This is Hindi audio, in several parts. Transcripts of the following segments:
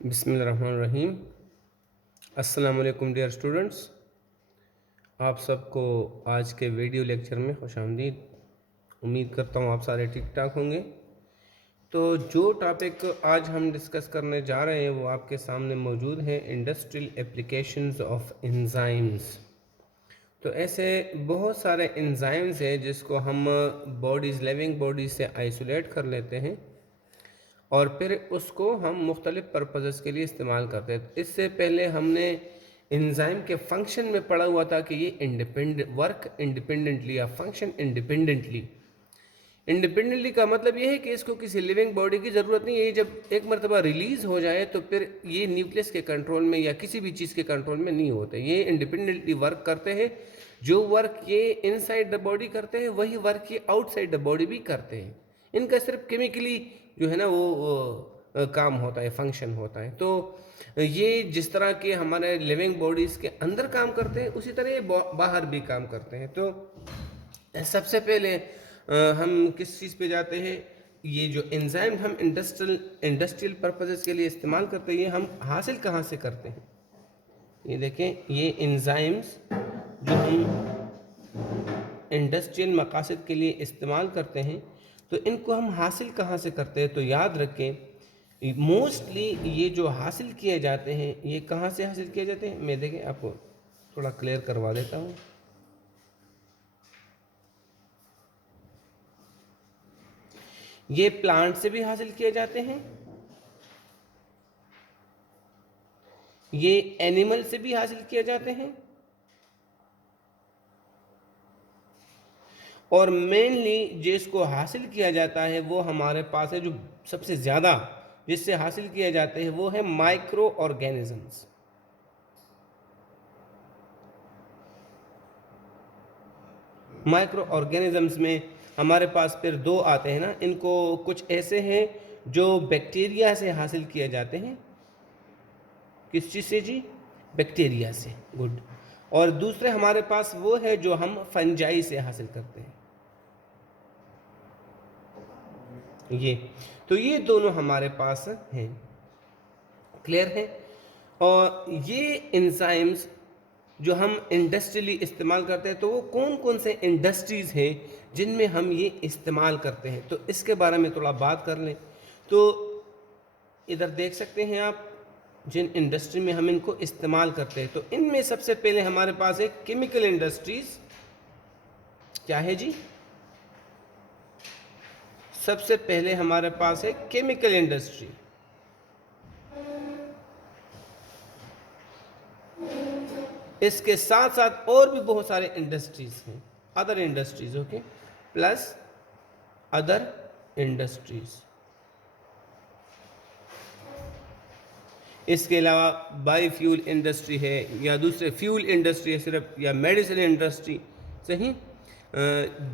बिस्मिल्लाहिर्रहमानिर्रहीम। अस्सलाम वालेकुम डियर स्टूडेंट्स, आप सबको आज के वीडियो लेक्चर में खुशामदीद। उम्मीद करता हूँ आप सारे ठीक ठाक होंगे। तो जो टॉपिक आज हम डिस्कस करने जा रहे हैं वो आपके सामने मौजूद है, इंडस्ट्रियल एप्लीकेशंस ऑफ एंजाइम्स। तो ऐसे बहुत सारे एंजाइम्स हैं जिसको हम बॉडीज़, लिविंग बॉडीज़ से आइसोलेट कर लेते हैं और फिर उसको हम मुख्तलिफ़ पर्पज़ के लिए इस्तेमाल करते हैं। इससे पहले हमने एंजाइम के फंक्शन में पढ़ा हुआ था कि ये वर्क इंडिपेंडेंटली या फंक्शन इंडिपेंडेंटली। इंडिपेंडेंटली का मतलब ये है कि इसको किसी लिविंग बॉडी की ज़रूरत नहीं है। ये जब एक मरतबा रिलीज़ हो जाए तो फिर ये न्यूक्लियस के कंट्रोल में या किसी भी चीज़ के कंट्रोल में नहीं होते। ये इंडिपेंडेंटली वर्क करते हैं। जो वर्क ये इनसाइड द बॉडी करते हैं वही वर्क ये आउटसाइड द बॉडी भी करते हैं। इनका सिर्फ केमिकली जो है ना वो काम होता है, फंक्शन होता है। तो ये जिस तरह के हमारे लिविंग बॉडीज़ के अंदर काम करते हैं उसी तरह ये बाहर भी काम करते हैं। तो सबसे पहले हम किस चीज़ पे जाते हैं, ये जो एंजाइम हम इंडस्ट्रियल पर्पसेस के लिए इस्तेमाल करते हैं ये हम हासिल कहाँ से करते हैं। ये देखें, ये एंजाइम्स जो हम इंडस्ट्रियल मकासद के लिए इस्तेमाल करते हैं तो इनको हम हासिल कहाँ से करते हैं। तो याद रखें, मोस्टली ये जो हासिल किए जाते हैं ये कहाँ से हासिल किए जाते हैं। मैं देखें आपको थोड़ा क्लियर करवा देता हूँ। ये प्लांट से भी हासिल किए जाते हैं, ये एनिमल से भी हासिल किए जाते हैं, और मेनली जिसको हासिल किया जाता है वो हमारे पास है, जो सबसे ज़्यादा जिससे हासिल किए जाते हैं वो है माइक्रो ऑर्गेनिजम्स। माइक्रो ऑर्गेनिजम्स में हमारे पास फिर दो आते हैं ना, इनको कुछ ऐसे हैं जो बैक्टीरिया से हासिल किए जाते हैं। किस चीज़ से जी? बैक्टीरिया से। गुड। और दूसरे हमारे पास वो है जो हम फंजाई से हासिल करते हैं। ये तो ये दोनों हमारे पास हैं। क्लियर है। और ये एंजाइम्स जो हम इंडस्ट्रियली इस्तेमाल करते हैं तो वो कौन कौन से इंडस्ट्रीज़ हैं जिनमें हम ये इस्तेमाल करते हैं, तो इसके बारे में थोड़ा बात कर लें। तो इधर देख सकते हैं आप, जिन इंडस्ट्री में हम इनको इस्तेमाल करते हैं तो इनमें सबसे पहले हमारे पास है केमिकल इंडस्ट्रीज़। क्या है जी? सबसे पहले हमारे पास है केमिकल इंडस्ट्री। इसके साथ साथ और भी बहुत सारे इंडस्ट्रीज हैं, other industries. Okay, plus other industries. इसके अलावा बायोफ्यूल इंडस्ट्री है या दूसरे फ्यूल इंडस्ट्री है सिर्फ, या मेडिसिन इंडस्ट्री सही।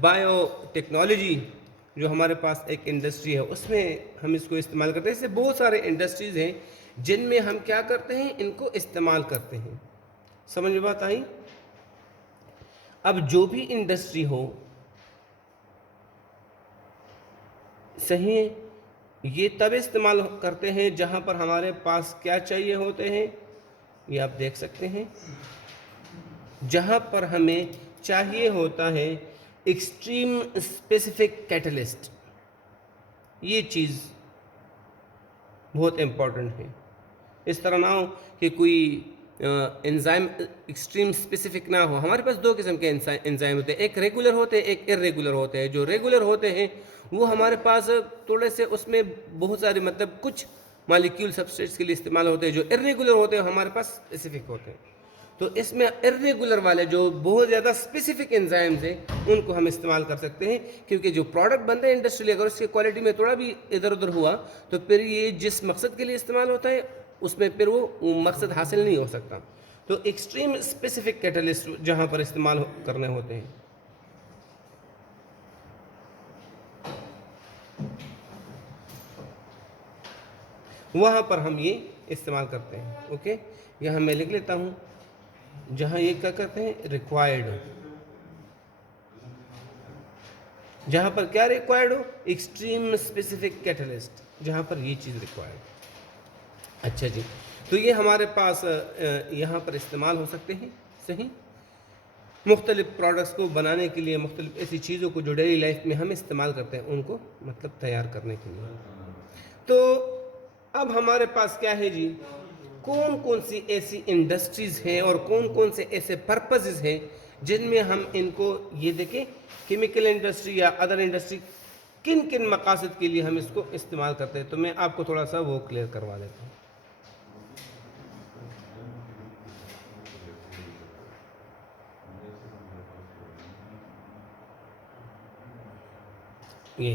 बायोटेक्नोलॉजी जो हमारे पास एक इंडस्ट्री है उसमें हम इसको इस्तेमाल करते हैं। ऐसे बहुत सारे इंडस्ट्रीज़ हैं जिनमें हम क्या करते हैं, इनको इस्तेमाल करते हैं। समझ में बात आई? अब जो भी इंडस्ट्री हो, सही है, ये तब इस्तेमाल करते हैं जहाँ पर हमारे पास क्या चाहिए होते हैं। ये आप देख सकते हैं, जहाँ पर हमें चाहिए होता है एक्सट्रीम स्पेसिफिक कैटलिस्ट। ये चीज़ बहुत इम्पोर्टेंट है। इस तरह ना हो कि कोई एंजाइम एक्सट्रीम स्पेसिफिक ना हो। हमारे पास दो किस्म के एंजाइम होते हैं, एक रेगुलर होते हैं, एक इरेगुलर होते हैं। जो रेगुलर होते हैं वो हमारे पास थोड़े से उसमें बहुत सारे मतलब कुछ मालिक्यूल सबस्ट्रेट्स के लिए इस्तेमाल होते हैं। जो इरेगुलर होते हैं हमारे पास स्पेसिफिक होते हैं। तो इसमें इरेगुलर वाले जो बहुत ज़्यादा स्पेसिफिक एंजाइम्स हैं उनको हम इस्तेमाल कर सकते हैं, क्योंकि जो प्रोडक्ट बनते हैं इंडस्ट्रियल अगर उसकी क्वालिटी में थोड़ा भी इधर उधर हुआ तो फिर ये जिस मकसद के लिए इस्तेमाल होता है उसमें फिर वो मकसद हासिल नहीं हो सकता। तो एक्सट्रीम स्पेसिफिक कैटलिस्ट जहाँ पर इस्तेमाल करने होते हैं, वहाँ पर हम ये इस्तेमाल करते हैं। ओके, यहाँ मैं लिख लेता हूँ, जहाँ ये क्या करते हैं, रिक्वायर्ड, जहाँ पर क्या रिक्वायर्ड हो, एक्सट्रीम स्पेसिफिक कैटलिस्ट, जहाँ पर ये चीज़ रिक्वायर्ड। अच्छा जी, तो ये हमारे पास यहाँ पर इस्तेमाल हो सकते हैं, सही। मुख्तलिफ़ प्रोडक्ट्स को बनाने के लिए, मुख्तलिफ़ ऐसी चीज़ों को जो डेली लाइफ में हम इस्तेमाल करते हैं उनको मतलब तैयार करने के लिए। तो अब हमारे पास क्या है जी, कौन कौन सी ऐसी इंडस्ट्रीज़ हैं और कौन कौन से ऐसे पर्पसेस हैं जिनमें हम इनको, ये देखें, केमिकल इंडस्ट्री या अदर इंडस्ट्री, किन किन मकासद के लिए हम इसको इस्तेमाल करते हैं। तो मैं आपको थोड़ा सा वो क्लियर करवा देता हूँ। ये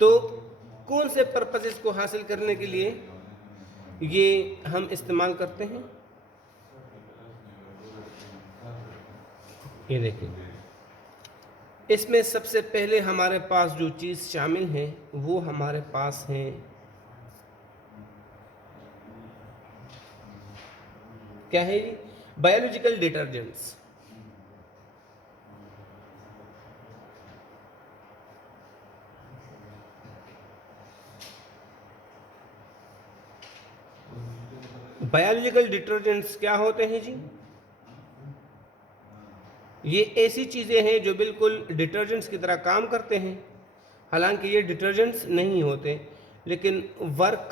तो कौन से पर्पसेस को हासिल करने के लिए ये हम इस्तेमाल करते हैं, ये देखिए। इसमें सबसे पहले हमारे पास जो चीज़ शामिल है वो हमारे पास है क्या है, बायोलॉजिकल डिटर्जेंट्स। बायोलॉजिकल डिटर्जेंट्स क्या होते हैं जी, ये ऐसी चीज़ें हैं जो बिल्कुल डिटर्जेंट्स की तरह काम करते हैं। हालांकि ये डिटर्जेंट्स नहीं होते, लेकिन work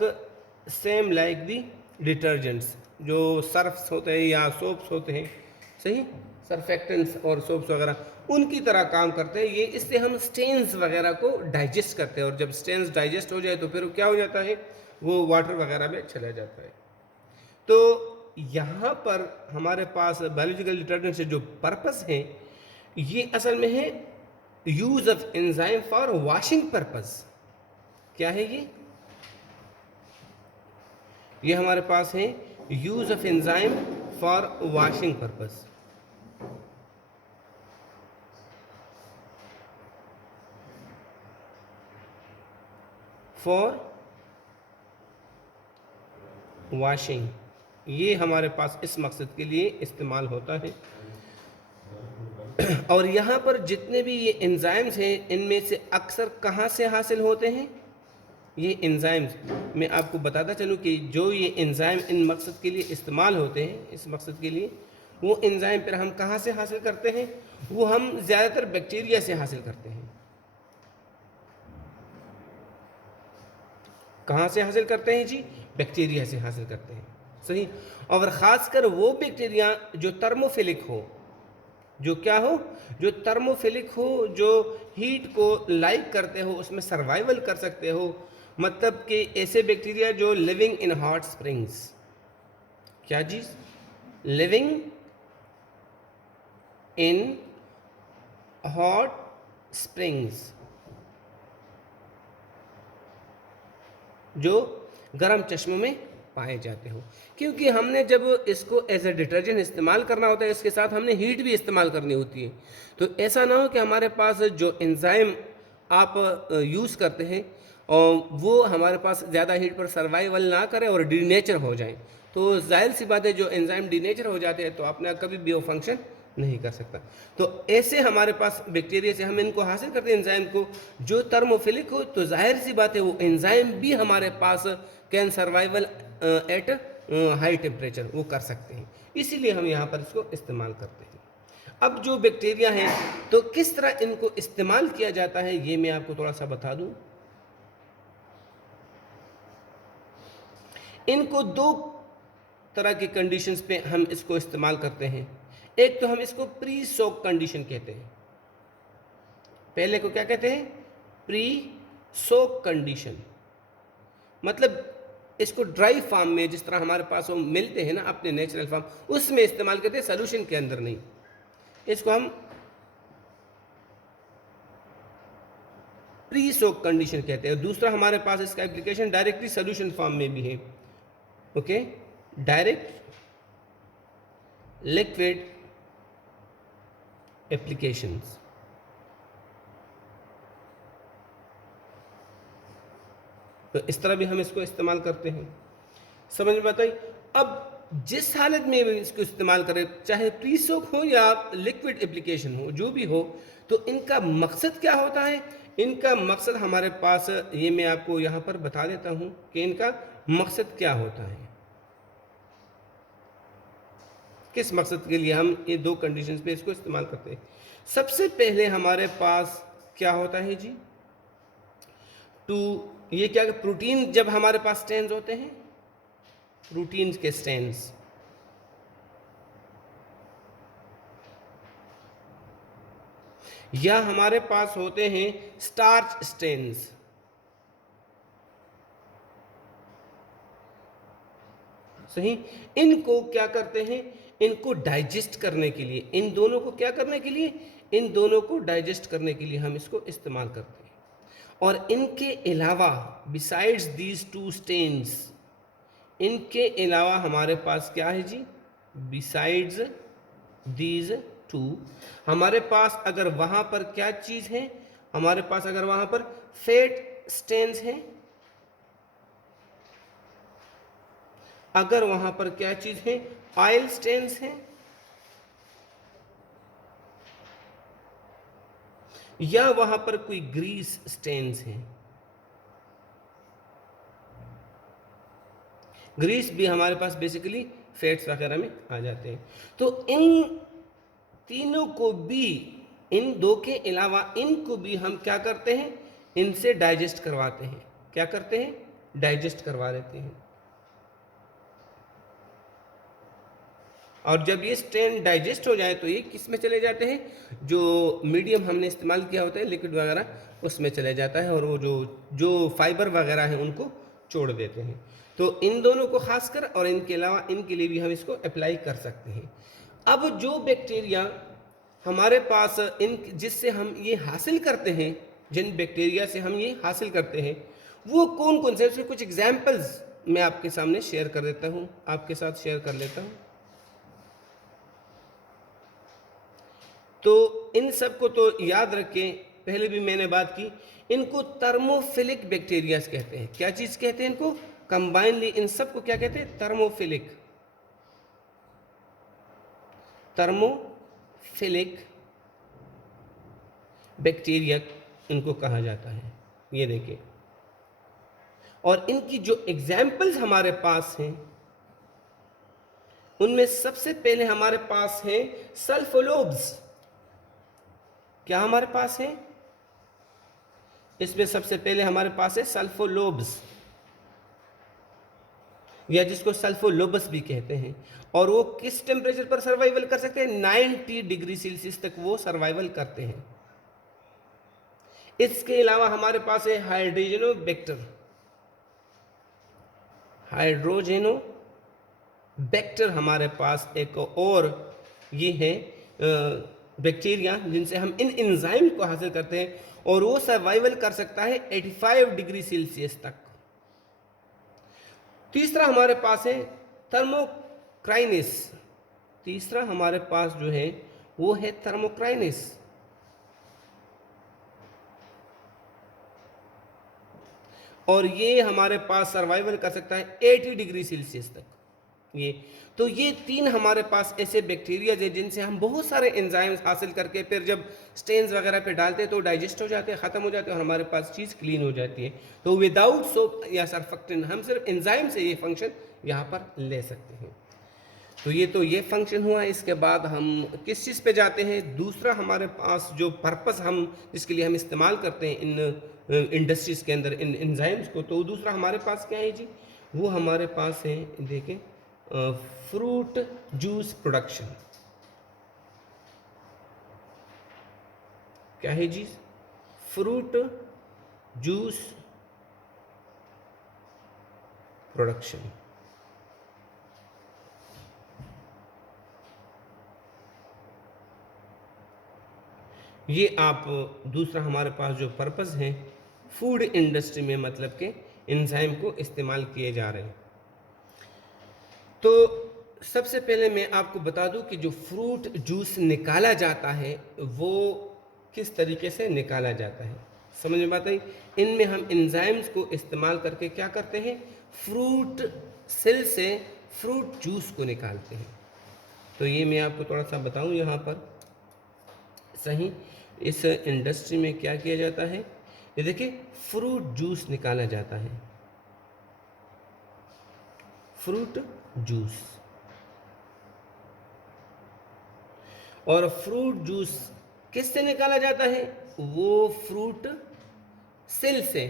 same like the detergents. जो सर्फ्स होते हैं या सोप्स होते हैं, सही, सर्फेक्टेंट्स और सोप्स वगैरह उनकी तरह काम करते हैं ये। इससे हम स्टेन्स वगैरह को डाइजेस्ट करते हैं, और जब स्टेन्स डाइजेस्ट हो जाए तो फिर क्या हो जाता है, वो वाटर वगैरह में चला जाता है। तो यहाँ पर हमारे पास बायोलॉजिकल डिटर्जेंट से जो पर्पस है, ये असल में है use of enzyme for washing purpose. क्या है ये हमारे पास है use of enzyme for washing purpose. For washing, ये हमारे पास इस मकसद के लिए इस्तेमाल होता है। और यहाँ पर जितने भी ये एंजाइम्स हैं, इनमें से अक्सर कहाँ से हासिल होते हैं ये एंजाइम्स। मैं आपको बताता चलूँ कि जो ये एंजाइम इन मकसद के लिए इस्तेमाल होते हैं, इस मकसद के लिए, वो एंजाइम फिर हम कहाँ से हासिल करते हैं, वो हम ज़्यादातर बैक्टीरिया से हासिल करते हैं। कहाँ से हासिल करते हैं जी, बैक्टीरिया से हासिल करते हैं, सही। और ख़ासकर वो बैक्टीरिया जो थर्मोफिलिक हो, जो क्या हो, जो थर्मोफिलिक हो, जो हीट को लाइक करते हो, उसमें सर्वाइवल कर सकते हो। मतलब कि ऐसे बैक्टीरिया जो लिविंग इन हॉट स्प्रिंग्स। क्या चीज़, लिविंग इन हॉट स्प्रिंग्स, जो गर्म चश्मों में पाए जाते हो। क्योंकि हमने जब इसको एज ए डिटर्जेंट इस्तेमाल करना होता है, इसके साथ हमने हीट भी इस्तेमाल करनी होती है। तो ऐसा ना हो कि हमारे पास जो एंजाइम आप यूज़ करते हैं और वो हमारे पास ज़्यादा हीट पर सर्वाइवल ना करे और डीनेचर हो जाए। तो जाहिर सी बात है, जो एंजाइम डीनेचर हो जाते हैं तो अपना कभी भी वो फंक्शन नहीं कर सकता। तो ऐसे हमारे पास बैक्टीरिया से हम इनको हासिल करते हैं एंजाइम को, जो थर्मोफिलिक हो। तो जाहिर सी बात है वो एंजाइम भी हमारे पास can survival at high temperature, वो कर सकते हैं। इसीलिए हम यहाँ पर इसको इस्तेमाल करते हैं। अब जो बैक्टीरिया हैं, तो किस तरह इनको इस्तेमाल किया जाता है ये मैं आपको थोड़ा सा बता दूं। इनको दो तरह की कंडीशंस पे हम इसको इस्तेमाल करते हैं। एक तो हम इसको प्री सोक कंडीशन कहते हैं। पहले को क्या कहते हैं, प्री सोक कंडीशन। मतलब इसको ड्राई फार्म में, जिस तरह हमारे पास वो मिलते हैं ना अपने नेचुरल फार्म, उसमें इस्तेमाल करते हैं, सोल्यूशन के अंदर नहीं। इसको हम प्री सोक कंडीशन कहते हैं। दूसरा हमारे पास इसका एप्लीकेशन डायरेक्टली सोल्यूशन फॉर्म में भी है। Okay, direct liquid applications. तो इस तरह भी हम इसको इस्तेमाल करते हैं। समझ में बताइए। अब जिस हालत में भी इसको इस्तेमाल करें, चाहे प्री सोक हो या लिक्विड एप्लीकेशन हो, जो भी हो, तो इनका मकसद क्या होता है। इनका मकसद हमारे पास, ये मैं आपको यहाँ पर बता देता हूँ कि इनका मकसद क्या होता है। किस मकसद के लिए हम ये दो कंडीशंस पे इसको इस्तेमाल करते हैं। सबसे पहले हमारे पास क्या होता है जी, टू, ये क्या, प्रोटीन जब हमारे पास स्ट्रैंड्स होते हैं, प्रोटीन के स्ट्रैंड्स, या हमारे पास होते हैं स्टार्च स्ट्रैंड्स, सही, इनको क्या करते हैं, इनको डाइजेस्ट करने के लिए, इन दोनों को क्या करने के लिए, इन दोनों को डाइजेस्ट करने के लिए हम इसको इस्तेमाल करते हैं। और इनके अलावा बिसाइड्स दीज टू स्टेन्स, इनके अलावा हमारे पास क्या है जी, बिसाइड्स दीज टू, हमारे पास अगर वहां पर क्या चीज है, हमारे पास अगर वहां पर फैट स्टेन्स हैं, अगर वहां पर क्या चीज है, ऑयल स्टेन्स हैं, या वहां पर कोई ग्रीस स्टेन्स हैं, ग्रीस भी हमारे पास बेसिकली फैट्स वगैरह में आ जाते हैं। तो इन तीनों को भी, इन दो के अलावा इनको भी हम क्या करते हैं, इनसे डाइजेस्ट करवाते हैं, क्या करते हैं, डाइजेस्ट करवा देते हैं। और जब ये स्ट्रेन डाइजेस्ट हो जाए तो ये किस में चले जाते हैं, जो मीडियम हमने इस्तेमाल किया होता है लिक्विड वगैरह उसमें चले जाता है, और वो जो जो फाइबर वगैरह हैं उनको छोड़ देते हैं। तो इन दोनों को खासकर और इनके अलावा इनके लिए भी हम इसको अप्लाई कर सकते हैं। अब जो बैक्टीरिया हमारे पास इन जिससे हम ये हासिल करते हैं, जिन बैक्टीरिया से हम ये हासिल करते हैं वो कौन कौन से, उसके कुछ एग्जाम्पल्स मैं आपके सामने शेयर कर देता हूँ, आपके साथ शेयर कर लेता हूँ। तो इन सब को तो याद रखें, पहले भी मैंने बात की, इनको थर्मोफिलिक बैक्टीरियाज कहते हैं। क्या चीज कहते हैं इनको, कंबाइनली इन सब को क्या कहते हैं, थर्मोफिलिक, थर्मोफिलिक बैक्टीरिया इनको कहा जाता है। ये देखिए, और इनकी जो एग्जाम्पल्स हमारे पास हैं उनमें सबसे पहले हमारे पास है सल्फोलोब्स। क्या हमारे पास है, इसमें सबसे पहले हमारे पास है सल्फोलोब्स, या जिसको सल्फोलोबस भी कहते हैं। और वो किस टेम्परेचर पर सर्वाइवल कर सकते हैं, 90 डिग्री सेल्सियस तक वो सर्वाइवल करते हैं। इसके अलावा हमारे पास है हाइड्रोजेनोबैक्टर, हाइड्रोजेनोबैक्टर हमारे पास एक और ये है बैक्टीरिया जिनसे हम इन एंजाइम को हासिल करते हैं, और वो सर्वाइवल कर सकता है 85 डिग्री सेल्सियस तक। तीसरा हमारे पास है थर्मोक्राइनिस, तीसरा हमारे पास जो है वो है थर्मोक्राइनिस। और ये हमारे पास सर्वाइवल कर सकता है 80 डिग्री सेल्सियस तक। ये तो ये तीन हमारे पास ऐसे बैक्टीरिया है जिनसे हम बहुत सारे एंजाइम्स हासिल करके फिर जब स्टेन्स वगैरह पे डालते हैं तो डाइजेस्ट हो जाते हैं, ख़त्म हो जाते हैं, और हमारे पास चीज़ क्लीन हो जाती है। तो विदाउट सोप या सर्फेक्टेंट हम सिर्फ एंजाइम से ये फंक्शन यहाँ पर ले सकते हैं। तो ये फंक्शन हुआ। इसके बाद हम किस चीज़ पे जाते हैं, दूसरा हमारे पास जो पर्पस हम जिसके लिए हम इस्तेमाल करते हैं इन इंडस्ट्रीज़ के अंदर इन एंजाइम्स को, तो दूसरा हमारे पास क्या है जी, वो हमारे पास है, देखें, फ्रूट जूस प्रोडक्शन। क्या है जी, फ्रूट जूस प्रोडक्शन। ये आप दूसरा हमारे पास जो पर्पस है फूड इंडस्ट्री में, मतलब के एंजाइम को इस्तेमाल किए जा रहे हैं। तो सबसे पहले मैं आपको बता दूं कि जो फ्रूट जूस निकाला जाता है वो किस तरीके से निकाला जाता है, समझ में बात आई। इनमें हम एंजाइम्स को इस्तेमाल करके क्या करते हैं, फ्रूट सेल से फ्रूट जूस को निकालते हैं। तो ये मैं आपको थोड़ा सा बताऊं यहाँ पर, सही, इस इंडस्ट्री में क्या किया जाता है, ये देखिए फ्रूट जूस निकाला जाता है, फ्रूट जूस। और फ्रूट जूस किससे निकाला जाता है? वो फ्रूट सेल से।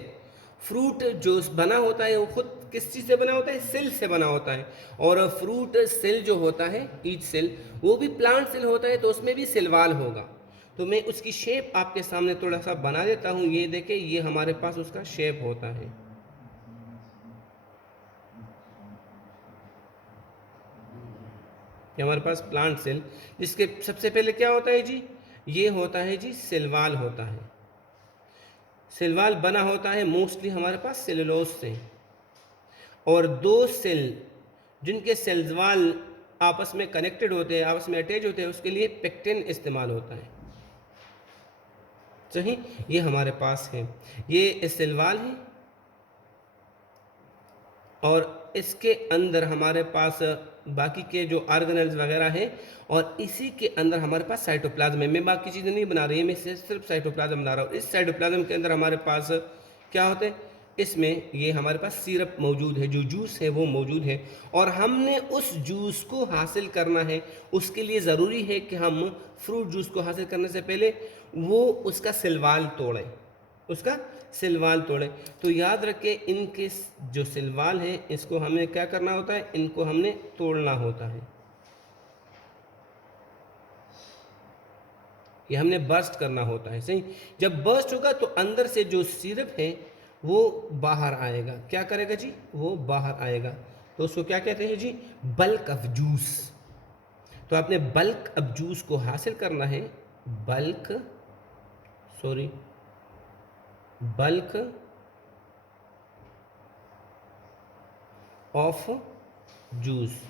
फ्रूट जूस बना होता है वो खुद किस चीज़ से बना होता है? सेल से बना होता है। और फ्रूट सेल जो होता है, ईच सेल, वो भी प्लांट सेल होता है, तो उसमें भी सेल वाल होगा। तो मैं उसकी शेप आपके सामने थोड़ा सा बना देता हूँ। ये देखें, ये हमारे पास उसका शेप होता है। ये हमारे पास प्लांट सेल, जिसके सबसे पहले क्या होता है जी? ये होता है जी सेलवाल होता है। सेलवाल बना होता है मोस्टली हमारे पास सेलुलोज से। और दो सेल जिनके सेल्सवाल आपस में कनेक्टेड होते हैं, आपस में अटैच होते हैं, उसके लिए पेक्टिन इस्तेमाल होता है। सही, ये हमारे पास है, ये सेलवाल है और इसके अंदर हमारे पास बाकी के जो ऑर्गेनेल्स वगैरह हैं, और इसी के अंदर हमारे पास साइटोप्लाज्म है। मैं बाकी चीज़ें नहीं बना रही, मैं सिर्फ साइटोप्लाज्म बना रहा हूँ। इस साइटोप्लाज्म के अंदर हमारे पास क्या होते हैं? इसमें ये हमारे पास सिरप मौजूद है, जो जूस है वो मौजूद है, और हमने उस जूस को हासिल करना है। उसके लिए ज़रूरी है कि हम फ्रूट जूस को हासिल करने से पहले वो उसका सिलवाल तोड़ें, उसका सिलवाल तोड़ें। तो याद रखें, इनके जो सिलवाल हैं इसको हमें क्या करना होता है? इनको हमने तोड़ना होता है। ये हमने बर्स्ट करना होता है। सही, जब बर्स्ट होगा तो अंदर से जो सिरप है वो बाहर आएगा। क्या करेगा जी? वो बाहर आएगा। तो उसको क्या कहते हैं जी? Bulk of juice. तो आपने बल्क ऑफ जूस को हासिल करना है। Bulk, sorry, bulk of juice.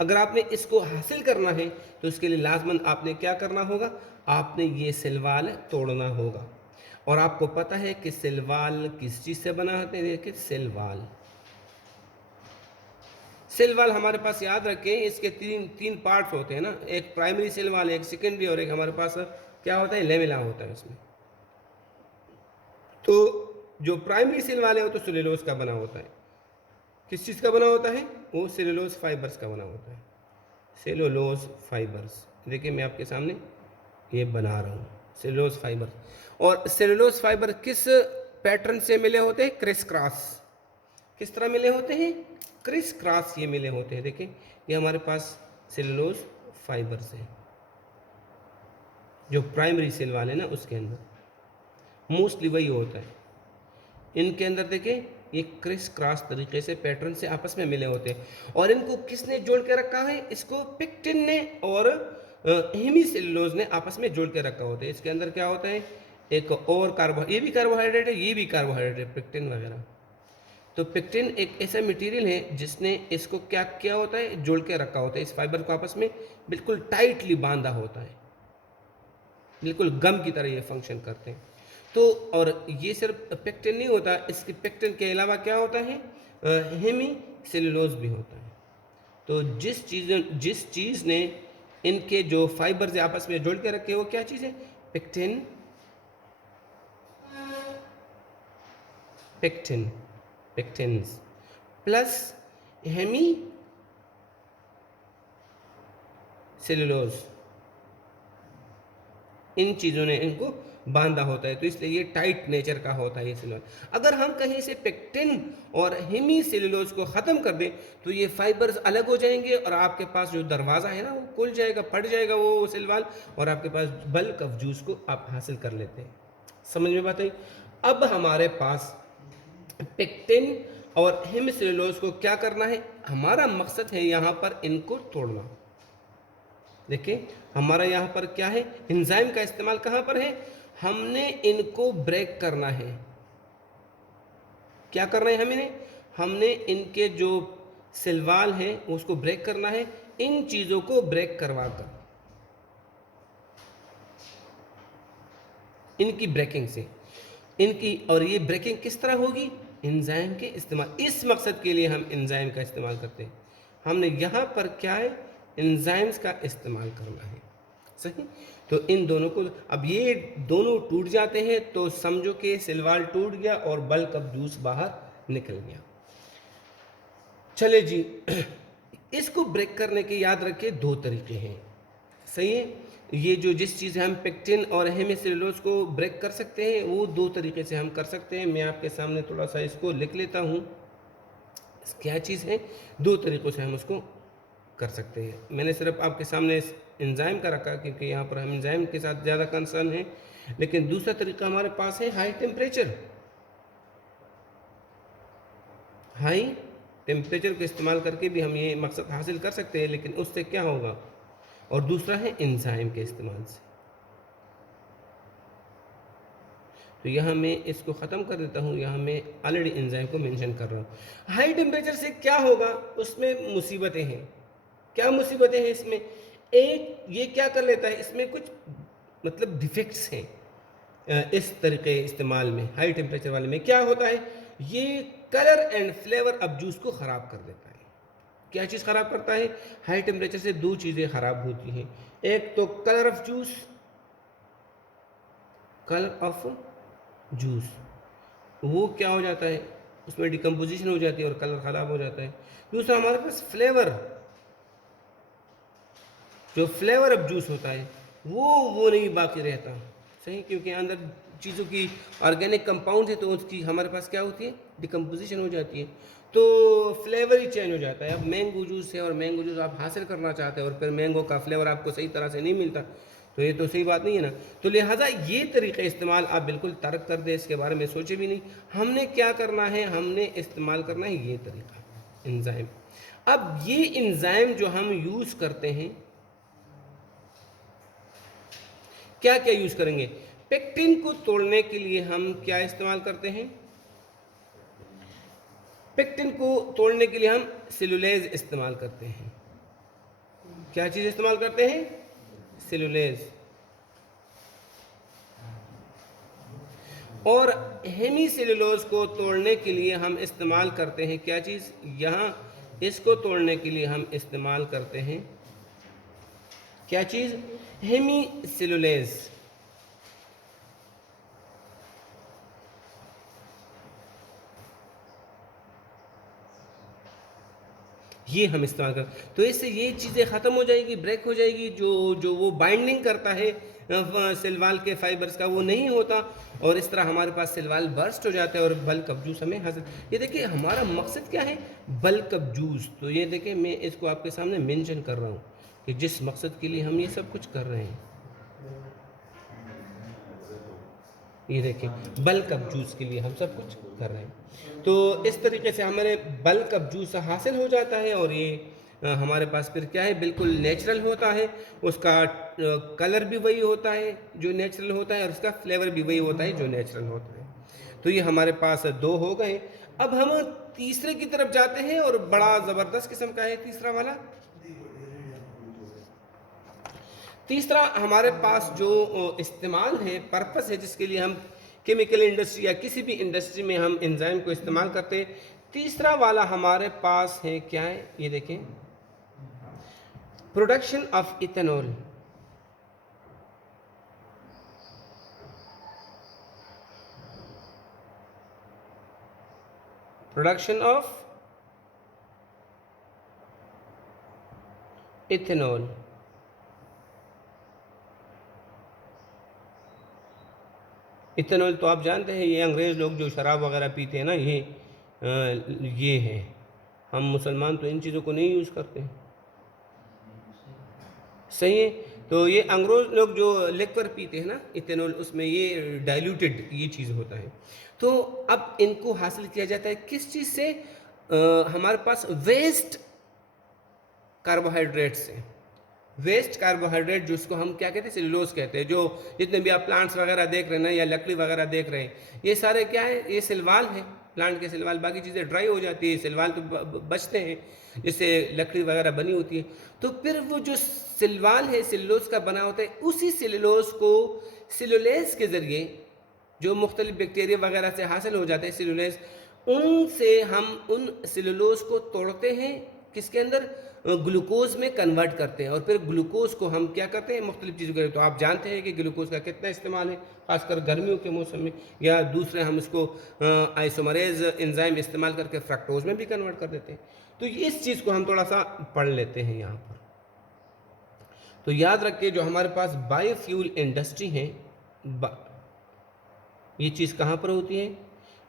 अगर आपने इसको हासिल करना है तो इसके लिए लाजमन आपने क्या करना होगा? आपने ये सिलवाल तोड़ना होगा। और आपको पता है कि सिलवाल किस चीज़ से बना होते हैं? देखिए, सिलवाल, सिलवाल हमारे पास याद रखें, इसके तीन तीन पार्ट्स होते हैं ना। एक प्राइमरी सिलवाल, एक सेकेंडरी, और एक हमारे पास क्या होता है? लेमिला होता है उसमें। तो जो प्राइमरी सिलवाल है वो तो सेलुलोज का बना होता है। किस चीज़ का बना होता है? वो सेलुलोज फाइबर्स का बना होता है। सेलुलोज फाइबर्स, देखिए मैं आपके सामने ये बना रहा हूँ, सेलुलोज फाइबर। और सेलुलोज फाइबर किस पैटर्न से मिले होते हैं? Criss cross. किस तरह मिले होते हैं? क्रिस क्रॉस ये मिले होते हैं। देखिए, ये हमारे पास सेलुलोज फाइबर्स हैं, जो प्राइमरी सेल वाले ना उसके अंदर मोस्टली वही होता है। इनके अंदर देखिए, ये क्रिस क्रॉस तरीके से पैटर्न से आपस में मिले होते हैं। और इनको किसने जोड़ के रखा है? इसको पेक्टिन ने और हेमीसेलुलोज ने आपस में जोड़ के रखा होता है। इसके अंदर क्या होता है? एक और ये भी कार्बोहाइड्रेट है, ये भी कार्बोहाइड्रेट, पेक्टिन वगैरह। तो पेक्टिन एक ऐसा मटेरियल है जिसने इसको क्या किया होता है? जोड़ के रखा होता है। इस फाइबर को आपस में बिल्कुल टाइटली बांधा होता है, बिल्कुल गम की तरह ये फंक्शन करते हैं। तो और ये सिर्फ पेक्टिन नहीं होता, इसके पेक्टिन के अलावा क्या होता है? हेमी सेलुलोज भी होता है। तो जिस चीज़ ने इनके जो फाइबर्स आपस में जोड़ के रखे, वो क्या चीज़ है? Pectin, pectin, pectins plus hemicellulose, इन चीज़ों ने इनको बांधा होता है। तो इसलिए ये टाइट नेचर का होता है ये सेलुलोज। अगर हम कहीं से पेक्टिन और हेमी सेलुलोज को ख़त्म कर दें तो ये फाइबर्स अलग हो जाएंगे, और आपके पास जो दरवाज़ा है ना वो खुल जाएगा, फट जाएगा वो सेलवाल, और आपके पास बल्क ऑफ जूस को आप हासिल कर लेते हैं। समझ में बात आई? अब हमारे पास पेक्टिन और हेमी सेलुलोज को क्या करना है? हमारा मकसद है यहाँ पर इनको तोड़ना। देखिए, हमारा यहाँ पर क्या है? एंजाइम का इस्तेमाल कहाँ पर है? हमने इनको ब्रेक करना है। क्या करना है हमने इनके जो सिलवाल हैं उसको ब्रेक करना है, इन चीज़ों को ब्रेक करवा कर, इनकी ब्रेकिंग से, इनकी। और ये ब्रेकिंग किस तरह होगी? एंजाइम के इस्तेमाल। इस मकसद के लिए हम एंजाइम का इस्तेमाल करते हैं। हमने यहाँ पर क्या है? एंजाइम्स का इस्तेमाल करना है। सही, तो इन दोनों को, अब ये दोनों टूट जाते हैं तो समझो कि सिलवाल टूट गया और बल्क ऑफ जूस बाहर निकल गया। चले जी, इसको ब्रेक करने के याद रखिए दो तरीके हैं, सही है। ये जो जिस चीज़ हम पेक्टिन और हेमिसेलुलोज को ब्रेक कर सकते हैं वो दो तरीके से हम कर सकते हैं। मैं आपके सामने थोड़ा सा इसको लिख लेता हूँ, क्या चीज़ है, दो तरीक़ों से हम उसको कर सकते हैं। मैंने सिर्फ आपके सामने इस एंजाइम का रखा क्योंकि यहाँ पर हम एंजाइम के साथ ज़्यादा कंसर्न है, लेकिन दूसरा तरीका हमारे पास है हाई टेम्परेचर। हाई टेम्परेचर का इस्तेमाल करके भी हम ये मकसद हासिल कर सकते हैं, लेकिन उससे क्या होगा, और दूसरा है एंजाइम के इस्तेमाल से। तो यहाँ मैं इसको ख़त्म कर देता हूँ, यहाँ मैं ऑलरेडी एंजाइम को मेंशन कर रहा हूँ। हाई टेम्परेचर से क्या होगा, उसमें मुसीबतें हैं। क्या मुसीबतें हैं इसमें, एक ये क्या कर लेता है, इसमें कुछ मतलब डिफेक्ट्स हैं इस तरीके इस्तेमाल में। हाई टेम्परेचर वाले में क्या होता है, ये colour and flavour of juice को ख़राब कर देता है। क्या चीज़ ख़राब करता है, हाई टेम्परेचर से दो चीज़ें ख़राब होती हैं, एक तो colour of juice, colour of juice वो क्या हो जाता है, उसमें डिकम्पोजिशन हो जाती है और कलर ख़राब हो जाता है। दूसरा हमारे पास फ्लेवर, जो फ्लेवर ऑफ जूस होता है वो नहीं बाकी रहता, सही, क्योंकि अंदर चीज़ों की ऑर्गेनिक कंपाउंड है तो उसकी हमारे पास क्या होती है, डिकम्पोजिशन हो जाती है, तो फ्लेवर ही चेंज हो जाता है। अब मैंगो जूस है और मैंगो जूस आप हासिल करना चाहते हैं और फिर मैंगो का फ्लेवर आपको सही तरह से नहीं मिलता, तो ये तो सही बात नहीं है ना। तो लिहाजा ये तरीक़े इस्तेमाल आप बिल्कुल तर्क कर दें, इसके बारे में सोचे भी नहीं। हमने क्या करना है, हमने इस्तेमाल करना है ये तरीका, एंजाइम। अब ये एंजाइम जो हम यूज़ करते हैं, क्या क्या यूज़ करेंगे, पेक्टिन को तोड़ने के लिए हम क्या इस्तेमाल करते हैं, पेक्टिन को तोड़ने के लिए हम सेलुलेज इस्तेमाल करते हैं। क्या चीज़ इस्तेमाल करते हैं, सेलुलेज। और हेमीसेलुलोज को तोड़ने के लिए हम इस्तेमाल करते हैं क्या चीज़, यहाँ इसको तोड़ने के लिए हम इस्तेमाल करते हैं क्या चीज़, हेमीसेलुलेज। ये हम इस्तेमाल कर, तो इससे ये चीज़ें ख़त्म हो जाएगी, ब्रेक हो जाएगी, जो वो बाइंडिंग करता है सिलवाल के फाइबर्स का वो नहीं होता, और इस तरह हमारे पास सिलवाल बर्स्ट हो जाता है और बल्क ऑफ जूस हमें हासिल। ये देखिए हमारा मकसद क्या है, बल्क ऑफ जूस। तो ये देखिए मैं इसको आपके सामने मेंशन कर रहा हूँ कि जिस मकसद के लिए हम ये सब कुछ कर रहे हैं, ये देखिए बल्क ऑफ जूस के लिए हम सब कुछ कर रहे हैं। तो इस तरीके से हमारे बल्क ऑफ जूस हासिल हो जाता है, और ये हमारे पास फिर क्या है, बिल्कुल नेचुरल होता है, उसका कलर भी वही होता है जो नेचुरल होता है, और उसका फ्लेवर भी वही होता है जो नेचुरल होता है। तो ये हमारे पास दो हो गए। अब हम तीसरे की तरफ जाते हैं, और बड़ा ज़बरदस्त किस्म का है तीसरा वाला। तीसरा हमारे पास जो इस्तेमाल है, पर्पस है जिसके लिए हम केमिकल इंडस्ट्री या किसी भी इंडस्ट्री में हम एंजाइम को इस्तेमाल करते हैं, तीसरा वाला हमारे पास है क्या है, ये देखें, production of ethanol. Production of ethanol. Ethanol तो आप जानते हैं, ये अंग्रेज़ लोग जो शराब वगैरह पीते हैं ना, ये है। हम मुसलमान तो इन चीज़ों को नहीं यूज़ करते हैं, सही है। तो ये अंग्रेज़ लोग जो लिक्वर पीते हैं ना इथेनॉल, उसमें ये डाइल्यूटेड ये चीज़ होता है। तो अब इनको हासिल किया जाता है किस चीज़ से, हमारे पास वेस्ट कार्बोहाइड्रेट से। वेस्ट कार्बोहाइड्रेट जिसको हम क्या कहते हैं, सेलुलोज कहते हैं। जो जितने भी आप प्लांट्स वगैरह देख रहे हैं ना, या लकड़ी वगैरह देख रहे हैं, ये सारे क्या है, ये सिलवाल है, प्लांट के सिलवाल। बाकी चीज़ें ड्राई हो जाती है, सिलवाल तो बचते हैं जिससे लकड़ी वगैरह बनी होती है। तो फिर वो जो सिलवाल है सेलुलोज का बना होता है, उसी सेलुलोज को सेलुलेज के ज़रिए जो मुख्तलिफ बैक्टीरिया वगैरह से हासिल हो जाते हैं सेलुलेज, उनसे हम उन सेलुलोज को तोड़ते हैं किसके अंदर, ग्लूकोज में कन्वर्ट करते हैं, और फिर ग्लूकोज को हम क्या करते हैं, मुख्तलिफ चीज़ों के। तो आप जानते हैं कि ग्लूकोज का कितना इस्तेमाल है, खासकर गर्मियों के मौसम में, या दूसरे हम इसको आइसोमरेज एंजाइम इस्तेमाल करके फ्रक्टोज में भी कन्वर्ट कर देते हैं। तो इस चीज़ को हम थोड़ा सा पढ़ लेते हैं यहाँ पर। तो याद रखिए, जो हमारे पास बायोफ्यूल इंडस्ट्री है, ये चीज़ कहाँ पर होती है,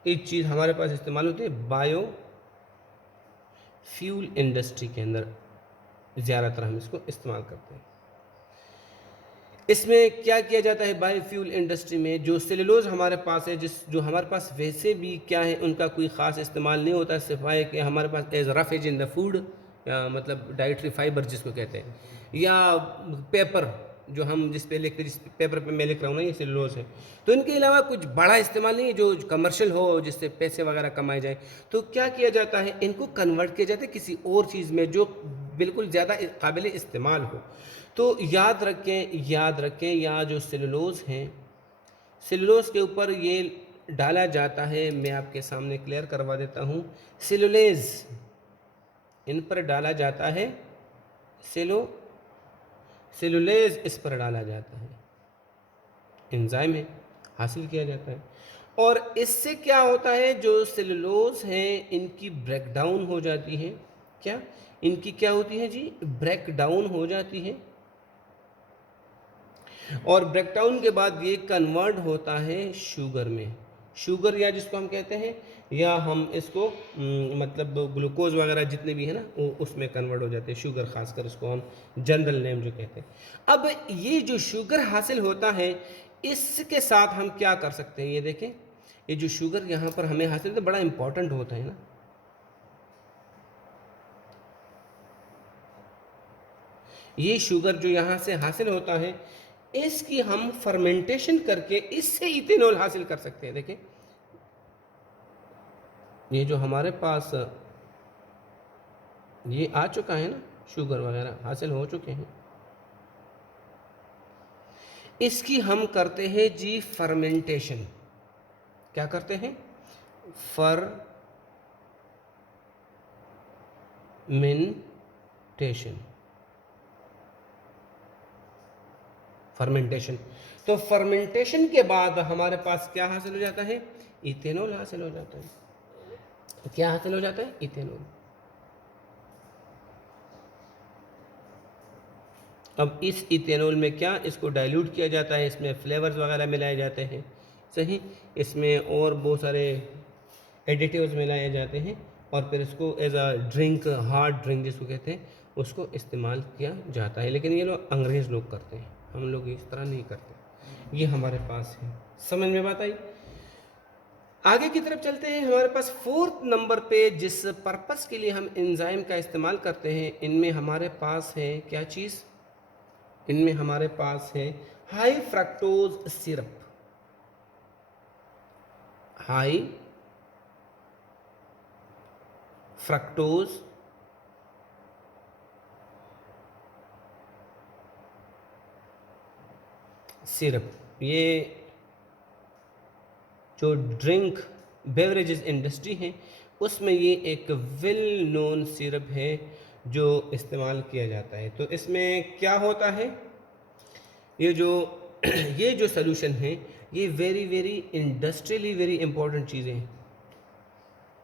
ये चीज़ हमारे पास इस्तेमाल होती है बायो फ्यूल इंडस्ट्री के अंदर, ज़्यादातर हम इसको इस्तेमाल करते हैं। इसमें क्या किया जाता है, बायोफ्यूल इंडस्ट्री में जो सेलुलोज हमारे पास है, जो हमारे पास वैसे भी क्या है, उनका कोई ख़ास इस्तेमाल नहीं होता, सिवाय कि हमारे पास as roughage in the food, मतलब डाइटरी फाइबर जिसको कहते हैं, या पेपर जो हम जिस पे लिखते, जिस पेपर पे मैं लिख रहा हूँ ना, ये सेलुलोज है। तो इनके अलावा कुछ बड़ा इस्तेमाल नहीं है जो कमर्शियल हो, जिससे पैसे वगैरह कमाए जाए। तो क्या किया जाता है, इनको कन्वर्ट किया जाता है किसी और चीज़ में जो बिल्कुल ज़्यादा काबिल इस्तेमाल हो। तो याद रखें यहाँ जो सेलुलोज हैं, सेलुलोज के ऊपर ये डाला जाता है, मैं आपके सामने क्लियर करवा देता हूँ, सेलुलेज, इन पर डाला जाता है, सेलुलेज इस पर डाला जाता है, एंजाइम है, हासिल किया जाता है। और इससे क्या होता है, जो सेलुलोज हैं इनकी ब्रेकडाउन हो जाती है। क्या इनकी क्या होती है जी, ब्रेकडाउन हो जाती है, और ब्रेकडाउन के बाद ये कन्वर्ट होता है शुगर में, शुगर या जिसको हम कहते हैं, या हम इसको मतलब ग्लूकोज वगैरह जितने भी है ना, वो उसमें कन्वर्ट हो जाते हैं, शुगर खासकर इसको हम जनरल नेम जो कहते हैं। अब ये जो शुगर हासिल होता है, इसके साथ हम क्या कर सकते हैं, ये देखें, ये जो शुगर यहाँ पर हमें हासिल होता है, बड़ा इंपॉर्टेंट होता है ना। ये शुगर जो यहाँ से हासिल होता है, इसकी हम फर्मेंटेशन करके इससे इथेनॉल हासिल कर सकते हैं। देखें, ये जो हमारे पास ये आ चुका है ना, शुगर वगैरह हासिल हो चुके हैं, इसकी हम करते हैं जी फर्मेंटेशन। क्या करते हैं, फर्मेंटेशन। तो फर्मेंटेशन के बाद हमारे पास क्या हासिल हो जाता है, इथेनॉल हासिल हो जाता है। क्या हासिल हो जाता है, इथेनॉल। अब इस इथेनॉल में क्या, इसको डाइल्यूट किया जाता है, इसमें फ्लेवर्स वगैरह मिलाए जाते हैं, सही, इसमें और बहुत सारे एडिटिव्स मिलाए जाते हैं, और फिर इसको as a drink, hard drink जिसको कहते हैं, उसको इस्तेमाल किया जाता है। लेकिन ये लोग अंग्रेज़ लोग करते हैं, हम लोग इस तरह नहीं करते। ये हमारे पास है, समझ में बात आई। आगे की तरफ चलते हैं। हमारे पास 4th नंबर पे जिस पर्पस के लिए हम एंजाइम का इस्तेमाल करते हैं, इनमें हमारे पास है क्या चीज़, इनमें हमारे पास है high fructose syrup. High fructose syrup, ये जो ड्रिंक बेवरेजेस इंडस्ट्री है, उसमें ये एक वेल नोन सिरप है जो इस्तेमाल किया जाता है। तो इसमें क्या होता है, ये जो ये जो सोल्यूशन है, ये very very industrially very important चीज़ें हैं,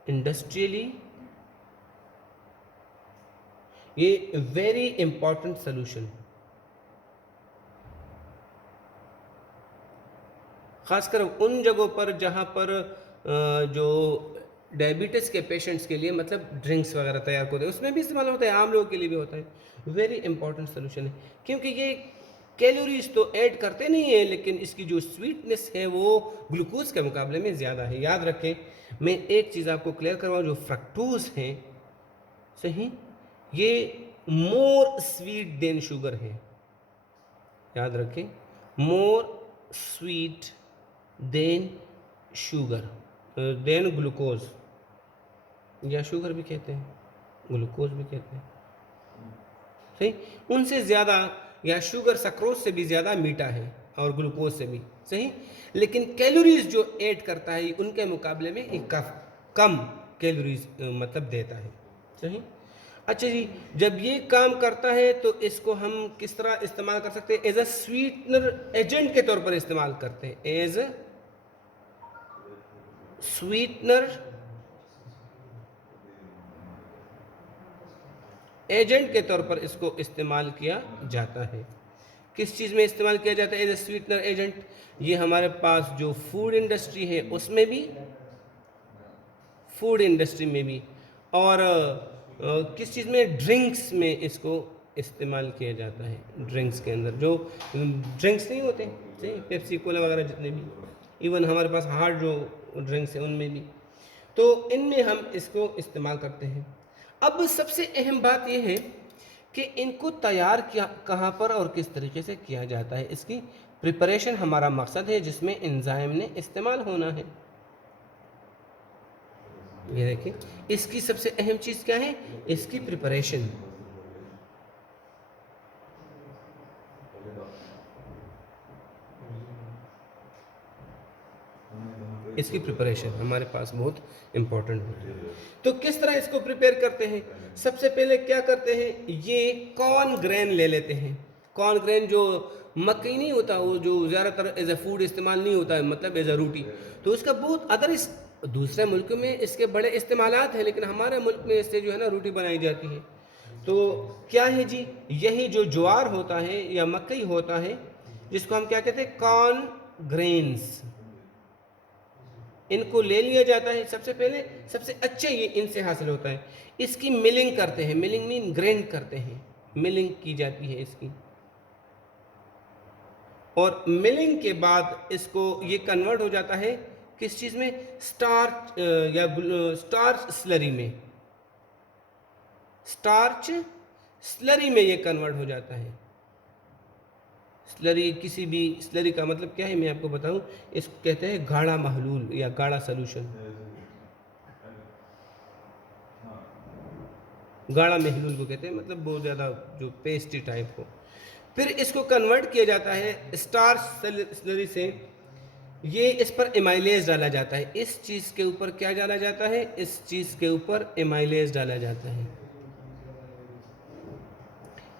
इंडस्ट्रियली ये वेरी इंपॉर्टेंट सोल्यूशन, खासकर उन जगहों पर जहाँ पर जो डायबिटीज़ के पेशेंट्स के लिए मतलब ड्रिंक्स वगैरह तैयार होते हैं, उसमें भी इस्तेमाल होता है, आम लोगों के लिए भी होता है। वेरी इंपॉर्टेंट सोल्यूशन है, क्योंकि ये कैलोरीज तो ऐड करते नहीं है, लेकिन इसकी जो स्वीटनेस है वो ग्लूकोज के मुकाबले में ज़्यादा है। याद रखें, मैं एक चीज़ आपको क्लियर करवाऊँ, जो फ्रक्टोज हैं, सही, ये मोर स्वीट देन शुगर है। याद रखें, more sweet than sugar, then glucose, या शुगर भी कहते हैं, ग्लूकोज भी कहते हैं, सही, उनसे ज़्यादा, या शुगर सक्रोज से भी ज़्यादा मीठा है, और ग्लूकोज से भी, सही। लेकिन कैलोरीज जो ऐड करता है उनके मुकाबले में एक कम कैलोरीज मतलब देता है, सही। अच्छा जी, जब ये काम करता है तो इसको हम किस तरह इस्तेमाल कर सकते हैं? एज अ स्वीटनर एजेंट के तौर पर इस्तेमाल करते हैं, एज स्वीटनर एजेंट के तौर पर इसको इस्तेमाल किया जाता है। किस चीज़ में इस्तेमाल किया जाता है एज ए स्वीटनर एजेंट? ये हमारे पास जो फूड इंडस्ट्री है उसमें भी, फूड इंडस्ट्री में भी, और किस चीज़ में? ड्रिंक्स में इसको इस्तेमाल किया जाता है। ड्रिंक्स के अंदर जो ड्रिंक्स नहीं होते, सही, पेप्सी कोला वगैरह जितने भी, इवन हमारे पास हार्ड जो ड्रिंक्स हैं उनमें भी, तो इनमें हम इसको इस्तेमाल करते हैं। अब सबसे अहम बात यह है कि इनको तैयार किया कहाँ पर और किस तरीके से किया जाता है। इसकी प्रिपरेशन हमारा मकसद है जिसमें एंजाइम ने इस्तेमाल होना है। ये देखिए, इसकी सबसे अहम चीज़ क्या है? इसकी प्रिपरेशन। इसकी प्रिपरेशन हमारे पास बहुत इम्पोर्टेंट है। तो किस तरह इसको प्रिपेयर करते हैं? सबसे पहले क्या करते हैं, ये कॉर्न ग्रेन ले लेते हैं। कॉर्न ग्रेन जो मकई नहीं होता, वो जो ज़्यादातर एज ए फूड इस्तेमाल नहीं होता है, मतलब एज ए रोटी, तो उसका बहुत दूसरे मुल्कों में इसके बड़े इस्तेमालात हैं, लेकिन हमारे मुल्क में इससे जो है ना रोटी बनाई जाती है। तो क्या है जी, यही जो ज्वार होता है या मकई होता है, जिसको हम क्या कहते हैं? कॉर्न ग्रेन्स, इनको ले लिया जाता है। सबसे पहले सबसे अच्छे ये इनसे हासिल होता है। इसकी मिलिंग करते हैं, मिलिंग मीन ग्राइंड करते हैं, मिलिंग की जाती है इसकी, और मिलिंग के बाद इसको ये कन्वर्ट हो जाता है किस चीज़ में? स्टार्च या स्टार्च स्लरी में, स्टार्च स्लरी में ये कन्वर्ट हो जाता है। स्लरी, किसी भी स्लरी का मतलब क्या है मैं आपको बताऊं, इसको कहते हैं गाढ़ा महलूल या गाढ़ा सॉल्यूशन, गाढ़ा महलूल को कहते हैं, मतलब बहुत ज़्यादा जो पेस्टी टाइप हो। फिर इसको कन्वर्ट किया जाता है स्टार्च स्लरी से, ये इस पर एमाइलेज डाला जाता है। इस चीज़ के ऊपर क्या डाला जाता है? इस चीज़ के ऊपर एमाइलेज डाला जाता है।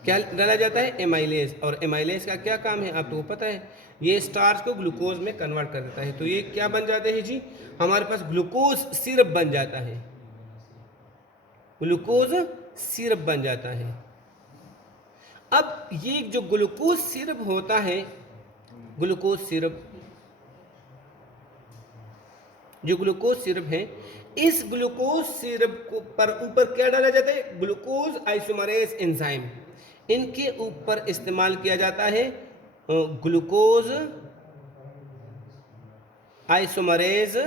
क्या डाला जाता है? एमाइलेज। और एमाइलेज का क्या काम है आपको पता है? ये स्टार्च को ग्लूकोज में कन्वर्ट कर देता है। तो ये क्या बन जाते हैं जी? हमारे पास ग्लूकोज सिरप बन जाता है, ग्लूकोज सिरप बन जाता है। अब ये जो ग्लूकोज सिरप होता है, ग्लूकोज सिरप, जो ग्लूकोज सिरप है, इस ग्लूकोज सिरप को पर ऊपर क्या डाला जाता है? ग्लूकोज आइसोमरेज एंजाइम, इनके ऊपर इस्तेमाल किया जाता है ग्लूकोज आइसोमरेज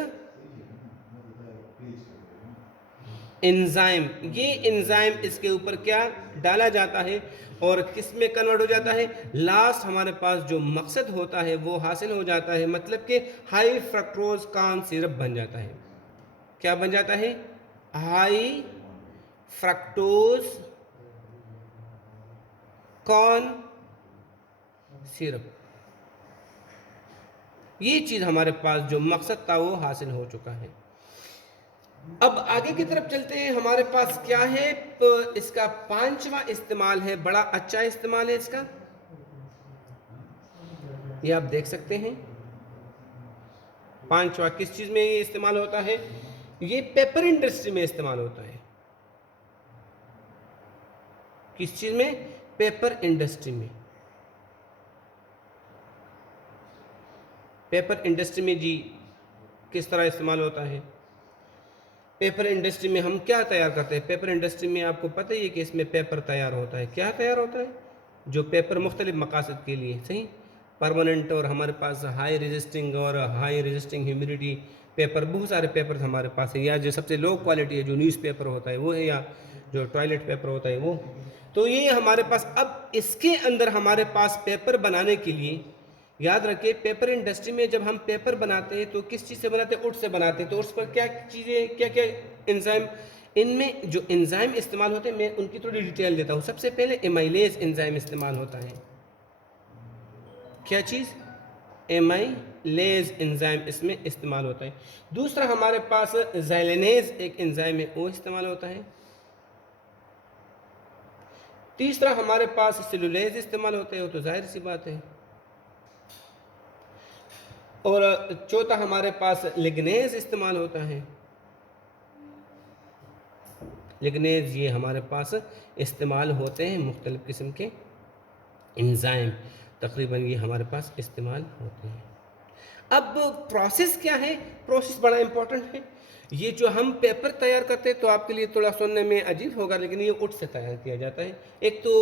एंजाइम। ये एंजाइम इसके ऊपर क्या डाला जाता है और किस में कन्वर्ट हो जाता है? लास्ट हमारे पास जो मकसद होता है वो हासिल हो जाता है, मतलब कि हाई फ्रक्टोज कॉर्न सिरप बन जाता है। क्या बन जाता है? High fructose corn syrup. ये चीज़ हमारे पास जो मकसद था वो हासिल हो चुका है। अब आगे की तरफ चलते हैं। हमारे पास क्या है? इसका पांचवा इस्तेमाल है, बड़ा अच्छा इस्तेमाल है इसका, ये आप देख सकते हैं। पांचवा किस चीज़ में ये इस्तेमाल होता है? ये पेपर इंडस्ट्री में इस्तेमाल होता है। किस चीज़ में? पेपर इंडस्ट्री में। पेपर इंडस्ट्री में जी किस तरह इस्तेमाल होता है? पेपर इंडस्ट्री में हम क्या तैयार करते हैं? पेपर इंडस्ट्री में आपको पता ही है कि इसमें पेपर तैयार होता है। क्या तैयार होता है? जो पेपर मुख्तलिफ मकासद के लिए, सही, परमानेंट, और हमारे पास हाई रेजिस्टिंग और हाई रेजिस्टिंग ह्यूमिडिटी पेपर, बहुत सारे पेपर हमारे पास है। या जो सबसे लो क्वालिटी है जो न्यूज़ पेपर होता है वो है, या जो टॉयलेट पेपर होता है वो। तो ये हमारे पास, अब इसके अंदर हमारे पास पेपर बनाने के लिए, याद रखिए पेपर इंडस्ट्री में जब हम पेपर बनाते हैं तो किस चीज़ से बनाते हैं? उट से बनाते हैं। तो उस पर क्या चीज़ें, क्या क्या एंजाइम, इनमें जो एंजाइम इस्तेमाल होते हैं मैं उनकी थोड़ी डिटेल देता हूँ। सबसे पहले एमाइलेज एंजाइम इस्तेमाल होता है। क्या चीज़? एमाइलेज एंजाइम इसमें इस्तेमाल होता है। दूसरा हमारे पास ज़ैलेनेज एक एंजाइम है, वो इस्तेमाल होता है। तीसरा हमारे पास सेलुलोज इस्तेमाल होते हैं, वो तो जाहिर सी बात है। और चौथा हमारे पास लिग्नेज इस्तेमाल होता है। लिग्नेज ये हमारे पास इस्तेमाल होते हैं, मुख्तलिफ़ किस्म के एंजाइम तकरीबन ये हमारे पास इस्तेमाल होते हैं। अब प्रोसेस क्या है? प्रोसेस बड़ा इंपॉर्टेंट है। ये जो हम पेपर तैयार करते हैं तो आपके लिए थोड़ा सुनने में अजीब होगा, लेकिन ये ऊँट से तैयार किया जाता है। एक तो